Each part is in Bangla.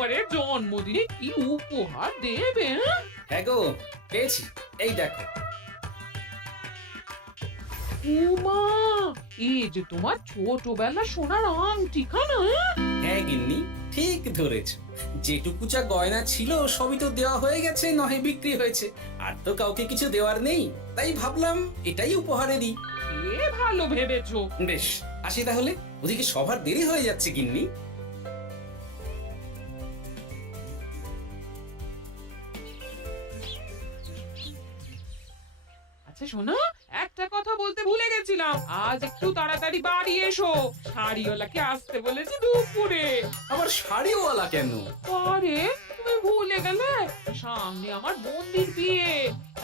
রাজকুমারের জন্মদিনে কি উপহার দেবে? হ্যাঁ গো, পেয়েছি, এই দেখো। উমা, এই যে তোমার ছোটবেলা সোনার আংটিখানা। হ্যাঁ গিন্নি, ঠিক ধরেছ। যেটুকু যা গয়না ছিল সবই তো দেওয়া হয়ে গেছে, নহে বিক্রি হয়েছে। আর তো কাউকে কিছু দেওয়ার নেই, তাই ভাবলাম এটাই উপহারে দিই। এ ভালো ভেবেছো। বেশ, আসি তাহলে, ওদিকে সবার দেরি হয়ে যাচ্ছে গিন্নি। আচ্ছা শোনো, একটা কথা বলতে ভুলে গেছিলাম, আজ একটু তাড়াতাড়ি বাড়ি এসো। শাড়িওয়ালাকে আসতে বলেছি দুপুরে। আবার শাড়িওয়ালা কেন? আরে তুমি ভুলে গেলে, সামনে আমার বোনদের বিয়ে,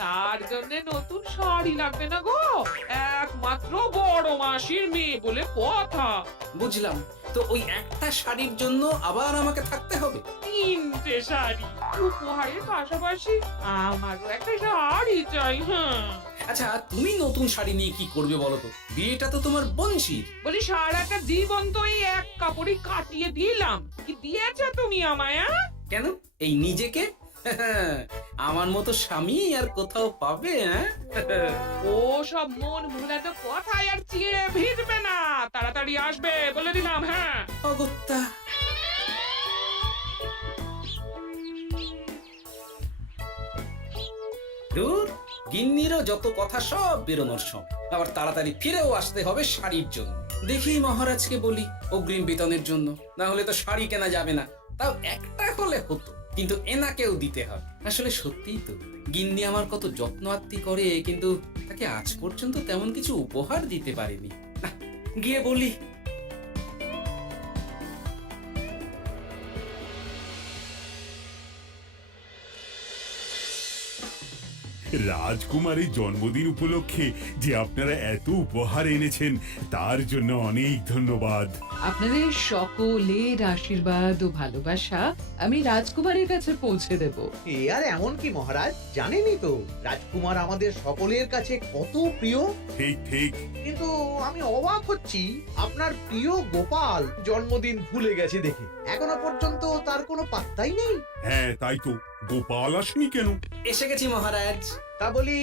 তার জন্য নতুন শাড়ি লাগবে না গো। একমাত্র বড় মাসির মেয়ে বলে কথা। বুঝলাম, তো ওই একটা শাড়ির জন্য আবার আমাকে থাকতে হবে? 3টে শাড়ি উপহারের পাশাপাশি আমারও একটা শাড়ি চাই। হ্যাঁ আচ্ছা, তুমি নতুন শাড়ি নিয়ে কি করবে বলো তো? বিয়েটা তো তোমার বংশীর। বলি, সারাটা জীবন তো এই এক কাপড়ে কাটিয়ে দিলাম, কি দিয়েছ তুমি আমায়? কেন, এই নিজেকে আমার মতো স্বামী আর কোথাও পাবে? ও সব মন ভুলানো কথায় আর চিড়ে ভিজবে না, তাড়াতাড়ি আসবে বলে দিলাম। হ্যাঁ অগত্যা। দূর, গিন্নিরও যত কথা সব বেরোনোর সময়। আবার তাড়াতাড়ি ফিরেও আসতে হবে শাড়ির জন্য। দেখি মহারাজকে বলি অগ্রিম বেতনের জন্য, না হলে তো শাড়ি কেনা যাবে না। তাও একটা হলে হতো, কিন্তু এনাকেও দিতে হবে। আসলে সত্যিই তো, গিন্নি আমার কত যত্ন আত্তি করে, কিন্তু তাকে আজ পর্যন্ত তেমন কিছু উপহার দিতে পারিনি। নাহ, গিয়ে বলি। রাজকুমারের জন্মদিন উপলক্ষে যে আপনারা এত উপহার এনেছেন তার জন্য অনেক ধন্যবাদ। আপনাদের সকলের আশীর্বাদ ও ভালোবাসা আমি রাজকুমারের কাছে পৌঁছে দেব। এ আর এমন কি মহারাজ, জানেনই তো রাজকুমার আমাদের সকলের কাছে কত প্রিয়। ঠিক ঠিক। কিন্তু আমি অবাক হচ্ছি আপনার প্রিয় গোপাল জন্মদিন ভুলে গেছে দেখে। এখনো পর্যন্ত তার কোনো পাত্তাই নেই। হ্যাঁ তাই তো, গোপাল আসেনি কেন? এসে গেছি মহারাজ। তা বলি,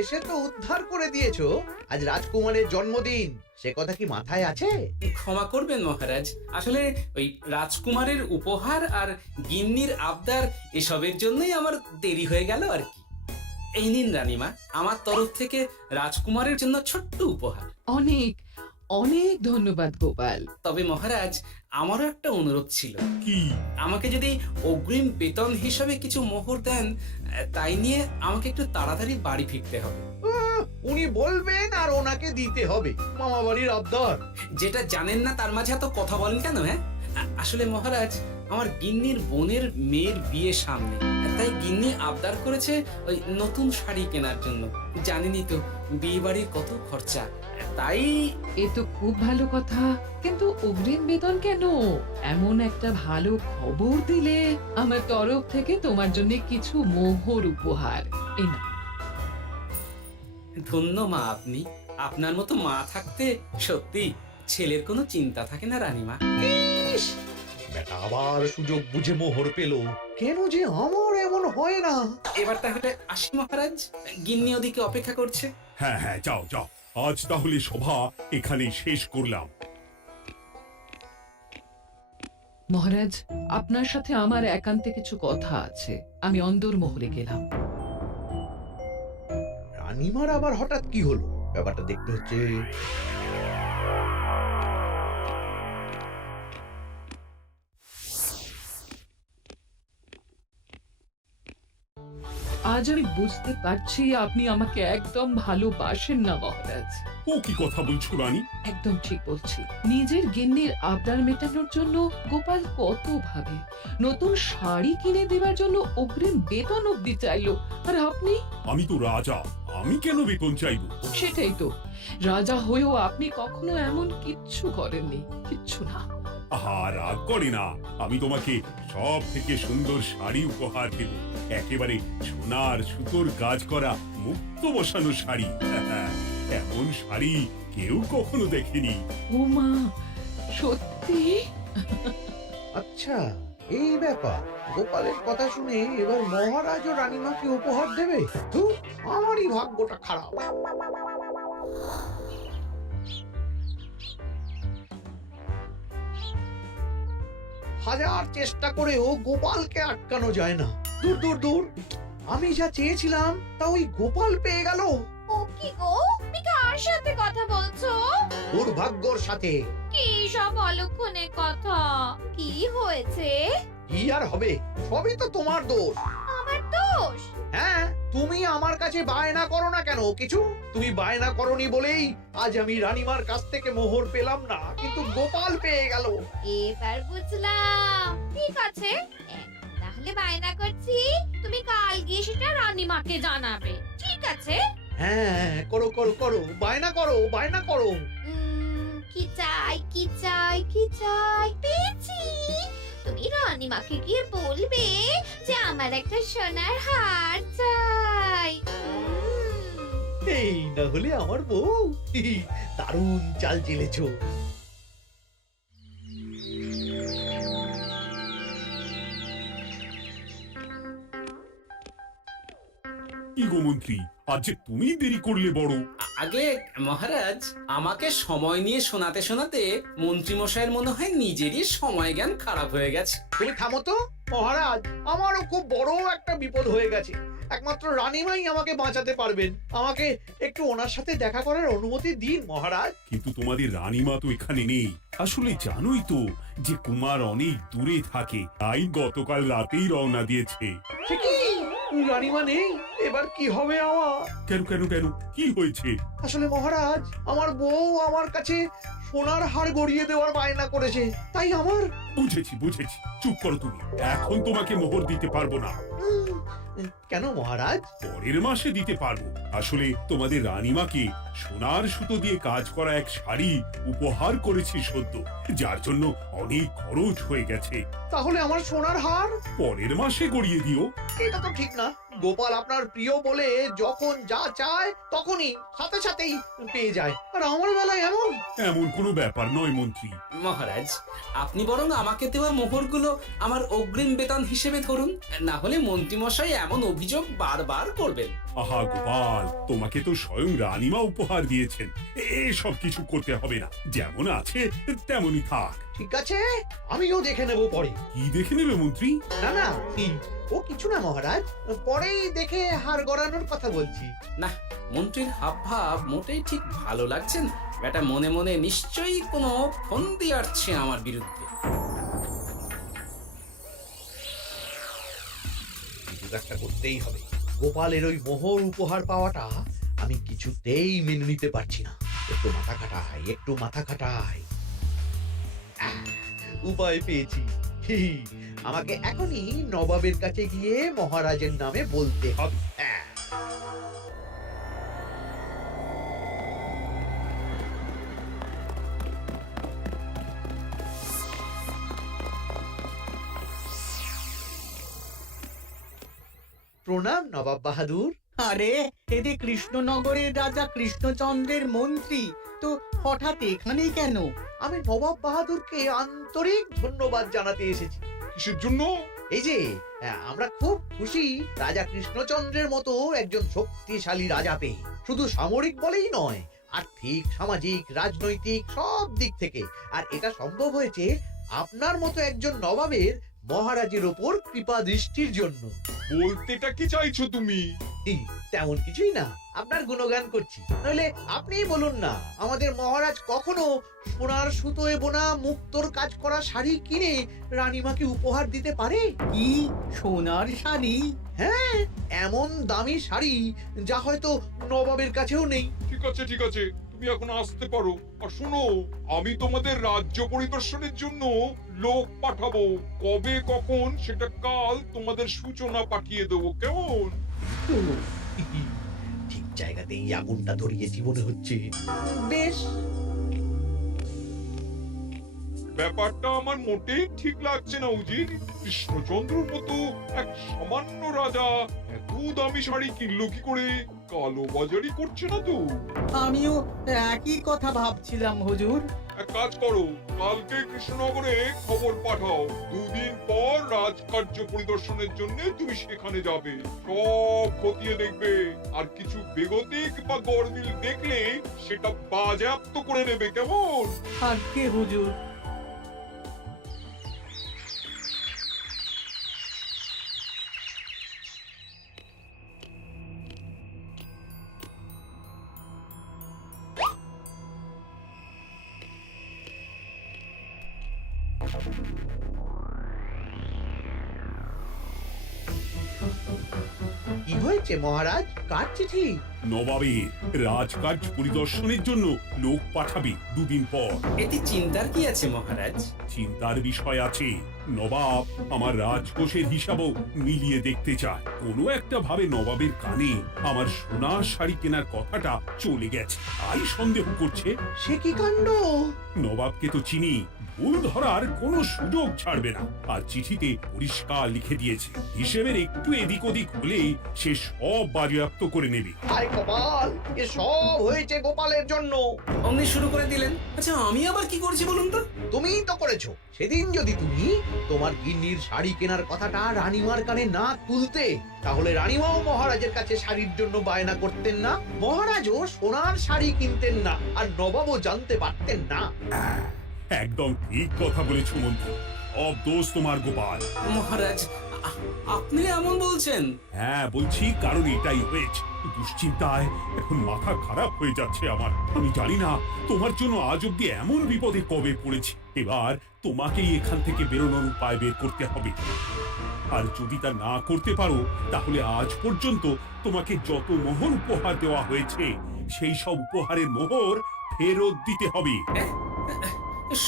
এসে তো উদ্ধার করে দিয়েছো, আজ রাজকুমারের জন্মদিন, সে কথা কি মাথায় আছে? ক্ষমা করবেন মহারাজ, আসলে ওই রাজকুমারের উপহার আর গিন্নির আবদার এসবের জন্যই আমার দেরি হয়ে গেল আর কি। এই নিন রানীমা, আমার তরফ থেকে রাজকুমারের জন্য ছোট্ট উপহার। অনেক অনেক ধন্যবাদ গোপাল। তবে মহারাজ, আমারও একটা অনুরোধ ছিল। কি? আমাকে যদি অগ্রিম বেতন হিসাবে কিছু মোহর দেন, তাই নিয়ে আমাকে একটু তাড়াতাড়ি বাড়ি ফিরতে হবে। উনি বলবেন আর ওনাকে দিতে হবে, মামা বাড়ির আবদার। যেটা জানেন না তার মাঝে এত কথা বলেন কেন? হ্যাঁ, আসলে মহারাজ, আমার গিন্নির বোনের মেয়ের বিয়ে সামনে, তাই গিন্নি আবদার করেছে ওই নতুন শাড়ি কেনার জন্য। জানেনই তো বিয়ে বাড়ির কত খরচা, তাই। এ তো খুব ভালো কথা, কিন্তু অগ্রিম বেতন কেন? এমন একটা ভালো খবর দিলে আমার তরফ থেকে তোমার জন্য কিছু মোহর উপহার। এই নাও। ধন্য মা আপনি, আপনার মতো মা থাকতে সত্যি ছেলের কোনো চিন্তা থাকে না রানীমা। ইস, বেটা আবার সুযোগ বুঝে মোহর পেল, কেন যে আমার এমন হয় না। এবার তাহলে আসি মহারাজ, গিন্নি ওদিকে অপেক্ষা করছে। হ্যাঁ হ্যাঁ, যাও যাও, আজ তাহলে সভা এখানেই শেষ করলাম। মহারাজ, আপনার সাথে আমার একান্তে কিছু কথা আছে, আমি অন্দরমহলে গেলাম। রানীমার আবার হঠাৎ কি হলো, ব্যাপারটা দেখতে হচ্ছে। আজ আমি বুঝতে পারছি আপনি আমাকে একদম ভালোবাসেন না মহারাজ। ও কি কথা বলছো রানী? একদম ঠিক বলছি। নিজের গিন্নির আবদার মেটানোর জন্য গোপাল কত ভাবে, নতুন শাড়ি কিনে দেওয়ার জন্য অগ্রিম বেতন অব্দি চাইলো, আর আপনি? আমি তো রাজা, আমি কেন বেতন চাইবো? সেটাই তো, রাজা হয়েও আপনি কখনো এমন কিচ্ছু করেননি, কিচ্ছু না। আহা, রাগ করে না, আমি তোমাকে সব থেকে সুন্দর শাড়ি উপহার দেব, একেবারে সোনার সুতোর কাজ করা মুক্ত বসানো শাড়ি। এমন শাড়ি কেউ কখনো দেখেনি। ও মা, সত্যি? আচ্ছা, এই ব্যাপার, গোপালের কথা শুনে এবার মহারাজ ও রানীমাকে উপহার দেবে। তো আমারই ভাগ্যটা খারাপ। হাজার চেষ্টা করেও গোপালকে আটকানো যায় না। দূর দূর দূর, আমি যা চেয়েছিলাম তা ওই গোপাল পেয়ে গেল। ও কি গো, তুমি কার সাথে কথা বলছো? দুর্ভাগ্যর সাথে। কি সব অলক্ষণের কথা? কি হয়েছে? কি আর হবে, সবই তো তোমার দোষ। আমার দোষ? হ্যাঁ, তুমি আমার কাছে বায়না করো না কেন কিছু? তুমি বায়না করনি বলেই আজ আমি রানীমার কাছ থেকে মোহর পেলাম না, কিন্তু গোপাল পেয়ে গেল। এবার বুঝলাম। ঠিক আছে, এখন তাহলে বায়না করছি, তুমি কাল গিয়ে সেটা রানীমাকে জানাবে। ঠিক আছে? হ্যাঁ, করো করো করো, বায়না করো, বায়না করো। কি চাই কি চাই কি চাই, পেয়েছি। তুমি রানীমাকে গিয়ে বলবে যে আমার একটা সোনার হার চাই। এই না হলে আমার বউ। দারুণ চাল চেলেছো। কি গো মন্ত্রী, আজ যে তুমি দেরি করলে বড়। আগে মহারাজ, আমাকে সময় নিয়ে শোনাতে শোনাতে মন্ত্রীমশাইয়ের মনে হয় নিজেরই সময় জ্ঞান খারাপ হয়ে গেছে। তুমি থামো তো মহারাজ, আমারও খুব বড় একটা বিপদ হয়ে গেছে। একমাত্র রানীমাই আমাকে বাঁচাতে পারবেন। আমাকে একটু ওনার সাথে দেখা করার অনুমতি দিন মহারাজ। কিন্তু তোমাদের রানীমা তো এখানে নেই। আসলে জানোই তো যে কুমার অনেক দূরে থাকে, তাই গতকাল রাতেই রওনা দিয়েছে। সে কি, রানীমা নেই? এবার কি হবে আমার? কেন কেন কেন, কি হয়েছে? আসলে মহারাজ, আমার বউ আমার কাছে সোনার হার গড়িয়ে দেওয়ার বায়না করেছে, তাই আমার। বুঝেছি বুঝেছি, চুপ করো তুমি। এখন তোমাকে মোহর দিতে পারবো না। কেন মহারাজ? পরের মাসে দিতে পারবো। আসলে তোমাদের রানীমাকে সোনার সুতো দিয়ে কাজ করা এক শাড়ি উপহার করেছি সদ্য, যার জন্য অনেক খরচ হয়ে গেছে। তাহলে আমার সোনার হার পরের মাসে গড়িয়ে দিও। এটা তো ঠিক না। গোপাল আপনার প্রিয় বলে যখন যা চায় তখনই সাথে সাথেই পেয়ে যায়, আর আমার বেলায় এমন। এমন কোনো ব্যাপার নয় মন্ত্রী। মহারাজ, আপনি বরং আমাকে দেওয়া মোহরগুলো আমার অগ্রিম বেতন হিসেবে ধরুন, না হলে মন্ত্রীমশাই এমন অভিযোগ বারবার করবেন। আহা গোপাল, তোমাকে তো স্বয়ং রানীমা উপহার দিয়েছেন, এসব কিছু করতে হবে না। যেমন আছে তেমনই থাক। ঠিক আছে, আমিও দেখে নেব পরে। কি দেখে নেবে মন্ত্রী? না না, ও কিছু না মহারাজ, পরেই দেখে হার গড়ানোর কথা বলছি। না, মন্ত্রীর হাবভাব মোটেই ঠিক ভালো লাগছে না। বেটা মনে মনে নিশ্চয়ই কোনো ফন্দি আটছে আমার বিরুদ্ধে। কিছু একটা করতেই হবে। গোপালের ওই মোহর উপহার পাওয়াটা আমি কিছুতেই মেনে নিতে পারছি না। একটু মাথা খাটাই, একটু মাথা খাটাই। উপায় পেয়েছি। আমাকে এখনই নবাবের কাছে গিয়ে মহারাজের নামে বলতে হবে। প্রণাম নবাব বাহাদুর। আরে এদি কৃষ্ণনগরের রাজা কৃষ্ণচন্দ্রের মন্ত্রী, তো হঠাৎ এখানেই কেন? আমি নবাব বাহাদুরকে আন্তরিক ধন্যবাদ জানাতে এসেছি। কিসের জন্য? এই যে আমরা খুব খুশি রাজা কৃষ্ণচন্দ্রের মতো একজন শক্তিশালী রাজা পেয়ে। শুধু সামরিক বলেই নয়, আর্থিক, সামাজিক, রাজনৈতিক সব দিক থেকে। আর এটা সম্ভব হয়েছে আপনার মতো একজন নবাবের মহারাজের ওপর কৃপা দৃষ্টির জন্য। বলতেটা কি চাইছো তুমি? তেমন কিছুই না, আপনার গুণগান করছি। নইলে আপনিই বলুন না, আমাদের মহারাজ কখনো সোনার সুতোয় বোনা মুক্তোর কাজ করা শাড়ি কিনে রানীমাকে উপহার দিতে পারে? কি সোনার শাড়ি? হ্যাঁ, এমন দামি শাড়ি যা হয়তো নবাবের কাছেও নেই। ঠিক আছে ঠিক আছে, তুমি এখন আসতে পারো। আর শোনো, আমি তোমাদের রাজ্য পরিদর্শনের জন্য লোক পাঠাবো। কবে কখন সেটা কাল তোমাদের সূচনা পাঠিয়ে দেবো, কেমন? ঠিক জায়গাতেই আগুনটা ধরিয়েছি মনে হচ্ছে। বেশ। ব্যাপারটা আমার মোটেই ঠিক লাগছে না উজির। কৃষ্ণচন্দ্রর মতো এক সামান্য রাজা এত দামি শাড়ি কিনলো কি করে? কালো বাজারি করছে না তো? আমিও একই কথা ভাবছিলাম হুজুর। এক কাজ করো, কালকে কৃষ্ণনগরে খবর পাঠাও, 2 দিন পর রাজকার্য পরিদর্শনের জন্য তুমি সেখানে যাবে। সব খতিয়ে দেখবে, আর কিছু বেগতিক বা গরমিল দেখলে সেটা বাজেয়াপ্ত করে নেবে, কেমন? আজ্ঞে হুজুর। কি হয়েছে মহারাজ? কার চিঠি? নবাবের রাজকার্য পরিদর্শনের জন্য লোক পাঠাবে 2 দিন পর। এতে চিন্তার কি আছে মহারাজ? চিন্তার বিষয় আছে। নবাব আমার রাজকোষের হিসাবও মিলিয়ে দেখতে চায়। কোনো একটা ভাবে নবাবের কানে আমার সোনার শাড়ি কেনার কথাটা চলে গেছে, তাই সন্দেহ করছে। সে কি কাণ্ড! নবাবকে তো চিনি, ভুল ধরার কোনো সুযোগ ছাড়বে না। আর চিঠিতে পরিষ্কার লিখে দিয়েছে, হিসেবের একটু এদিক ওদিক হলেই সে সব বাজেয়াপ্ত করে নেবে। হায় কপাল! এ সব হয়েছে গোপালের জন্য। অমনি শুরু করে দিলেন। আচ্ছা আমি আবার কি করছি বলুন তো? তুমিই তো করেছো। সেদিন যদি তুমি তোমার গিন্নির শাড়ি কেনার কথাটা রানীমার কানে না তুলতে, তাহলে রানীমাও মহারাজের কাছে শাড়ির জন্য বায়না করতেন না, মহারাজও সোনার শাড়ি কিনতেন না, আর নবাবও জানতে পারতেন না। একদম ঠিক কথা বলেছ মন্ত্রী, সব দোষ তোমার গোপাল। মহারাজ আপনি এমন বলছেন? হ্যাঁ বলছি, কারণ এটাই হয়েছে। দুশ্চিন্তায় এখন মাথা খারাপ হয়ে যাচ্ছে আমার। আমি জানি না তোমার জন্য আজ অব্দি এমন বিপদে কবে পড়েছি। এবার তোমাকেই এখান থেকে বেরোনোর উপায় বের করতে হবে। আর যদি তা না করতে পারো, তাহলে আজ পর্যন্ত তোমাকে যত মোহর উপহার দেওয়া হয়েছে, সেই সব উপহারের মোহর ফেরত দিতে হবে।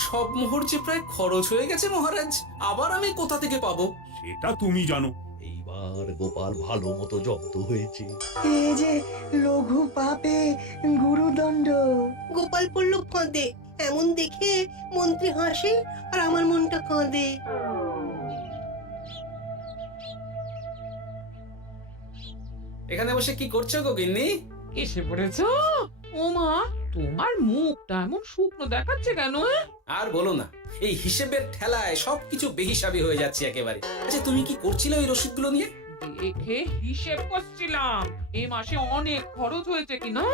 সব মোহর যে প্রায় খরচ হয়ে গেছে মহারাজ, আবার আমি কোথা থেকে পাবো? সেটা তুমি জানো। এইবার গোপাল ভালো মতো জব্দ হয়েছে। এ যে লঘু পাপে গুরুদণ্ড। গোপাল পড়ল ফাঁদে, এমন দেখে মন্ত্রী হাসে আর আমার মনটা কাঁদে। এখানে বসে কি করছো গো গিন্নি? এসে পড়েছো? ও মা, তোমার মুখটা এমন শুকনো দেখাচ্ছে কেন? আর বলো না, এই হিসেবের ঠেলায় সবকিছু বেহিসাবি হয়ে যাচ্ছে একেবারে। আচ্ছা তুমি কি করছিলে ওই রসিদগুলো নিয়ে? দেখে হিসেব করছিলাম এই মাসে অনেক খরচ হয়েছে কিনা,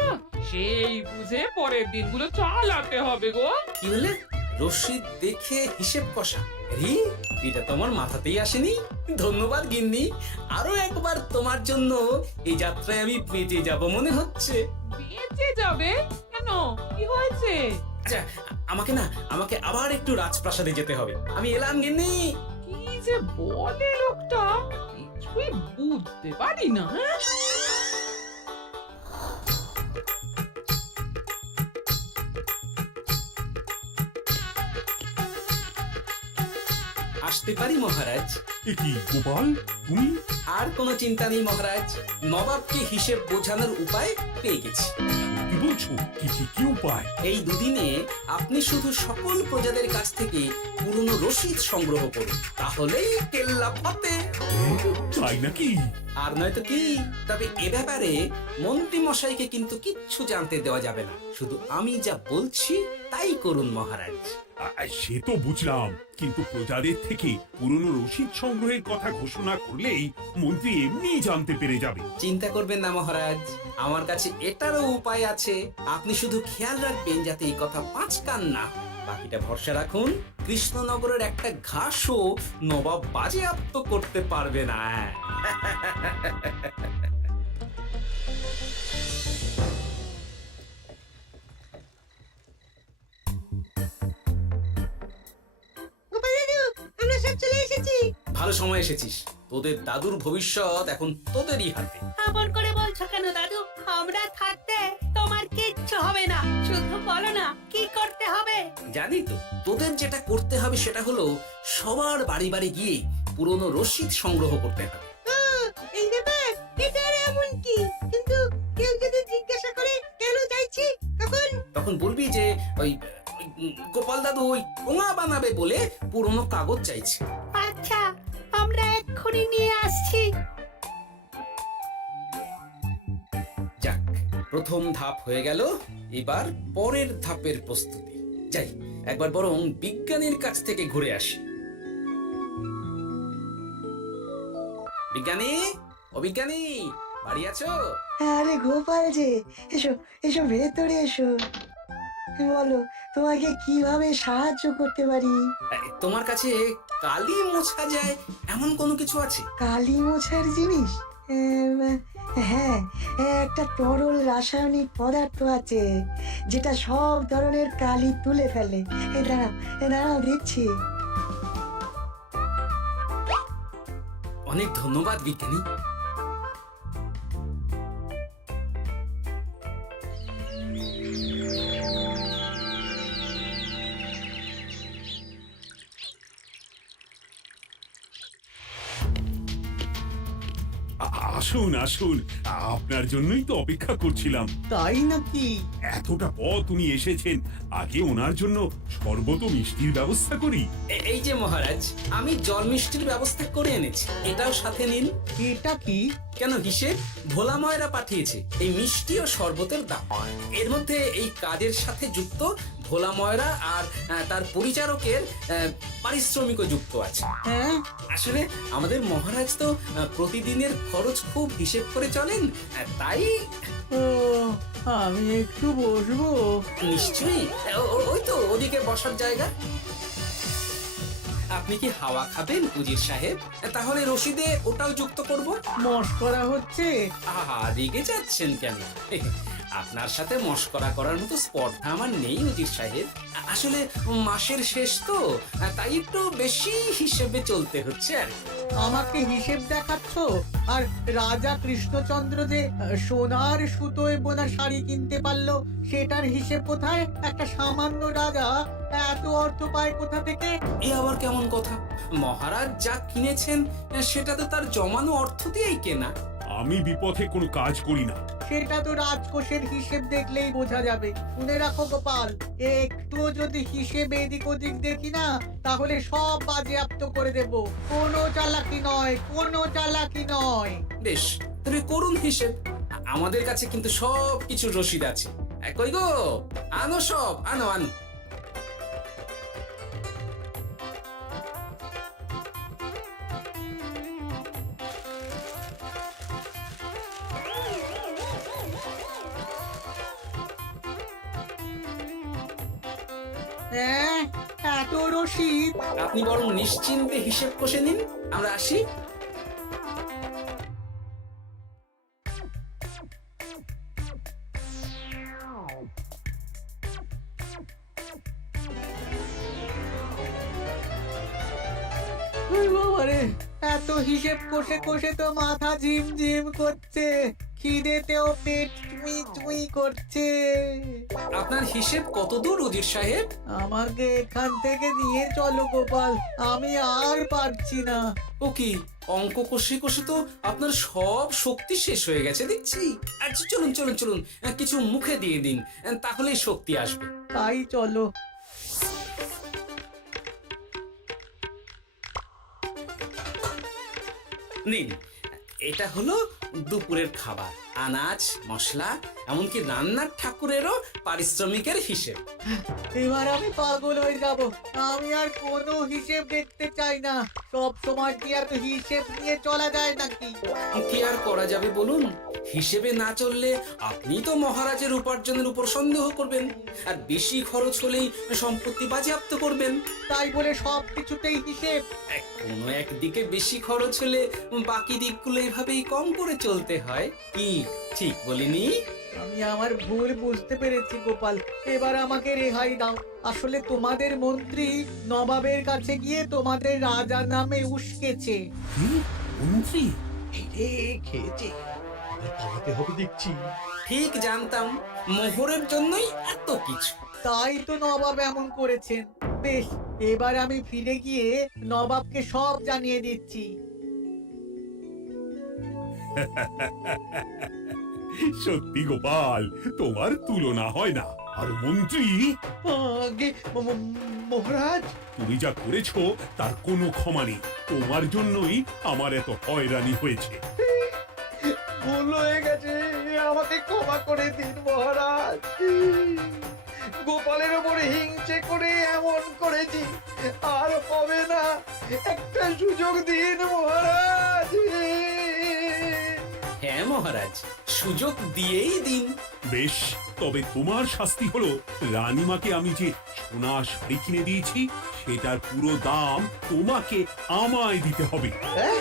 সেই বুঝে পরের দিনগুলো চালাতে হবে গো। কি বলে? রসিদ দেখে হিসেব কষা? রি, এটা তো আমার মাথাতেই আসেনি। ধন্যবাদ গিন্নি, আরো একবার তোমার জন্য এই যাত্রায় আমি বেঁচে যাব মনে হচ্ছে। বেঁচে যাবে কেন? কি হয়েছে? আচ্ছা আমাকে আবার একটু রাজপ্রাসাদে যেতে হবে। আমি এলাম গিন্নি। কি যে বলে লোকটা, কিছুই বুঝতে পারি না। আসতে পারি মহারাজ? এ কি গোপাল, তুমি? আর কোনো চিন্তা নেই মহারাজ, নবাবকে হিসেব বোঝানোর উপায় পেয়ে গেছি। কি বলছো? কি উপায়? এই দুদিনে আপনি শুধু সকল প্রজাদের কাছ থেকে পুরনো রসিদ সংগ্রহ করুন, তাহলেই কেল্লা ফতে। তাই নাকি? আর নয়তো কি? তবে এ ব্যাপারে মন্ত্রী মশাইকে কিন্তু কিচ্ছু জানতে দেওয়া যাবে না। শুধু আমি যা বলছি তাই করুন মহারাজ। সে তো বুঝলাম, কিন্তু প্রজাদের থেকে পুরনো রসিদ সংগ্রহের কথা ঘোষণা করলেই মন্ত্রী এমনি জানতে পেরে যাবে। চিন্তা করবেন না মহারাজ, আমার কাছে এটারও উপায় আছে। আপনি শুধু খেয়াল রাখবেন যাতে এই কথা 5 কান না হয়। বাকিটা ভরসা রাখুন, কৃষ্ণনগরের একটা ঘাসও নবাব বাজেয়াপ্ত করতে পারবে না। গোপাল দাদু, আমরা সব চলে এসেছি। ভালো সময় এসেছিস, তোদের দাদুর ভবিষ্যৎ এখন তোদেরই হাতে। আবার করে বলছো কেন দাদু? আমরা থাকতে তোমার কিচ্ছু হবে না, শুধু বলো না কি করতে হবে। জানি তো, তোদের যেটা করতে হবে সেটা হলো সবার বাড়ি বাড়ি গিয়ে পুরনো রসিদ সংগ্রহ করতে হবে। এই ব্যাপার, এটা আর এমন কি? কিন্তু কেউ যদি জিজ্ঞাসা করে কেন চাইছি, তখন বলবি যে ওই গোপাল দাদু ওই পোঙা বানাবে বলে পুরনো কাগজ চাইছে। আচ্ছা, আমরা এক্ষুনি নিয়ে আসছি। যাক, প্রথম ধাপ হয়ে গেল, এবার পরের ধাপের প্রস্তুতি। যাই একবার বরং বিজ্ঞানীর কাছ থেকে ঘুরে আসি। বিজ্ঞানী, ও বিজ্ঞানী, বাড়ি আছো? আরে গোপাল যে, এসো এসো ভেতরে এসো। বলো, তোমাকে কিভাবে সাহায্য করতে পারি? তোমার কাছে কালি মোছা যায় এমন কোনো কিছু আছে? কালি মোছার জিনিস? এম, হ্যাঁ, একটা তরল রাসায়নিক পদার্থ আছে যেটা সব ধরনের কালি তুলে ফেলে। দাঁড়াও দিচ্ছি। অনেক ধন্যবাদ বিজ্ঞানী। আসুন আসুন, আপনার জন্যই তো অপেক্ষা করছিলাম। তাই নাকি? এতটা পথ উনি এসেছেন, আগে ওনার জন্য শরবত ও মিষ্টির ব্যবস্থা করি। এই যে মহারাজ, আমি জল মিষ্টির ব্যবস্থা করে এনেছি, এটাও সাথে নিন। এটা কি? কেন হিসেব? ভোলা ময়রা পাঠিয়েছে এই মিষ্টি ও শরবতের দাম। এর মধ্যে এই কাজের সাথে যুক্ত ভোলা ময়রা আর তার পরিচারকের পারিশ্রমিকও যুক্ত আছে। হ্যাঁ, আসলে আমাদের মহারাজ তো প্রতিদিনের খরচ খুব হিসেব করে চলেন, তাই ও, আমি একটু বসবো? নিশ্চয়ই। ওই তো ওদিকে বসার জায়গা। আপনি কি হাওয়া খাবেন উজির সাহেব? তাহলে রশিদে ওটাও যুক্ত করব। মস্করা হচ্ছে? আহা, রেগে যাচ্ছেন কেন? আপনার সাথে মস্করা করার মতো স্পর্ধা আমার নেই উজির সাহেব। আসলে মাসের শেষ তো, তাই একটু বেশি হিসেবে চলতে হচ্ছে আর কি। আমাকে হিসেব দেখাচ্ছ? আর রাজা কৃষ্ণচন্দ্র যে সোনার সুতোয় বোনা শাড়ি কিনতে পারলো, সেটার হিসেব কোথায়? একটা সামান্য রাজা এত অর্থ পায় কোথা থেকে? এ আবার কেমন কথা? মহারাজ যা কিনেছেন সেটা তো তার জমানো অর্থ দিয়েই কেনা। আমি বিপথে কোনো কাজ করি না। সেটা তো রাজকোষের হিসেব দেখলেই বোঝা যাবে। শুনে রাখো গোপাল, একটুও যদি হিসেব এদিক ওদিক দেখি না, তাহলে সব বাজেয়াপ্ত করে দেব। কোনো চালাকি নয়, কোনো চালাকি নয়। বেশ, তবে করুন হিসেব। আমাদের কাছে কিন্তু সব কিছু রসিদ আছে। কই গো, আনো সব, আনো আনো। হ্যাঁ, এত রসিদ? আপনি বরং নিশ্চিন্তে হিসেব কষে নিন, আমরা আসি। ওই বাবারে, এত হিসেব কষে কষে তো মাথা ঝিমঝিম করছে, খিদেতেও পেট চুই চুই করছে। আপনার হিসেব কত দূর উজির সাহেব? আমাকে এখান থেকে নিয়ে চলো গোপাল, আমি আর পারছি না। ও কি, অঙ্ক কষে কষে তো আপনার সব শক্তি শেষ হয়ে গেছে দেখছি। আচ্ছা চলুন চলুন চলুন, কিছু মুখে দিয়ে দিন, তাহলেই শক্তি আসবে। তাই চলো। নিন, এটা হলো দুপুরের খাবার, আনাজ মশলা এমনকি রান্নার ঠাকুরেরও পারিশ্রমিকের হিসেব। এবার আমি পাগল হয়ে যাব। আমি আর কোনো হিসেব দেখতে চাই না। সব সময় কি আর হিসেব নিয়ে চলা যায় নাকি? কি আর করা যাবে বলুন? হিসেবে না চললে আপনি তো মহারাজের উপার্জনের উপর সন্দেহ করবেন, আর বেশি খরচ হলেই সম্পত্তি বাজেয়াপ্ত করবেন। তাই বলে সব কিছুতেই হিসেব? কোনো একদিকে বেশি খরচ হলে বাকি দিকগুলো এভাবেই কম করে চলতে হয়। কি ঠিক বলিনি? আমি আমার ভুল বুঝতে পেরেছি গোপাল, এবার আমাকে রেহাই দাও। আসলে তোমাদের মন্ত্রী নবাবের কাছে গিয়ে তোমাদের রাজা নামে উস্কেছে। কি? মন্ত্রী? এই রে, খেয়েছে, এবার পালাতে হবে দেখছি। ঠিক জানতাম, মোহরের জন্যই এত কিছু। তাই তো নবাব এমন করেছেন। বেশ, এবার আমি ফিরে গিয়ে নবাবকে সব জানিয়ে দিচ্ছি। সত্যি গোপাল, তোমার তুলনা হয় না। আর মন্ত্রী, আগে মহারাজ, তুমি যা করেছো তার কোনো ক্ষমা নেই। তোমার জন্যই আমার এত হয়রানি হয়েছে। ভুল হয়ে গেছে, আমাকে ক্ষমা করে দিন মহারাজ। গোপালের ওপরে হিংসে করে এমন করেছি, আর হবে না। একটা সুযোগ দিন মহারাজ। হ্যাঁ মহারাজ, সুযোগ দিয়েই দিন। বেশ, তবে তোমার শাস্তি হলো রানীমাকে আমি যে সোনা শাড়ি কিনে দিয়েছি সেটার পুরো দাম তোমাকে আমায় দিতে হবে। হ্যাঁ?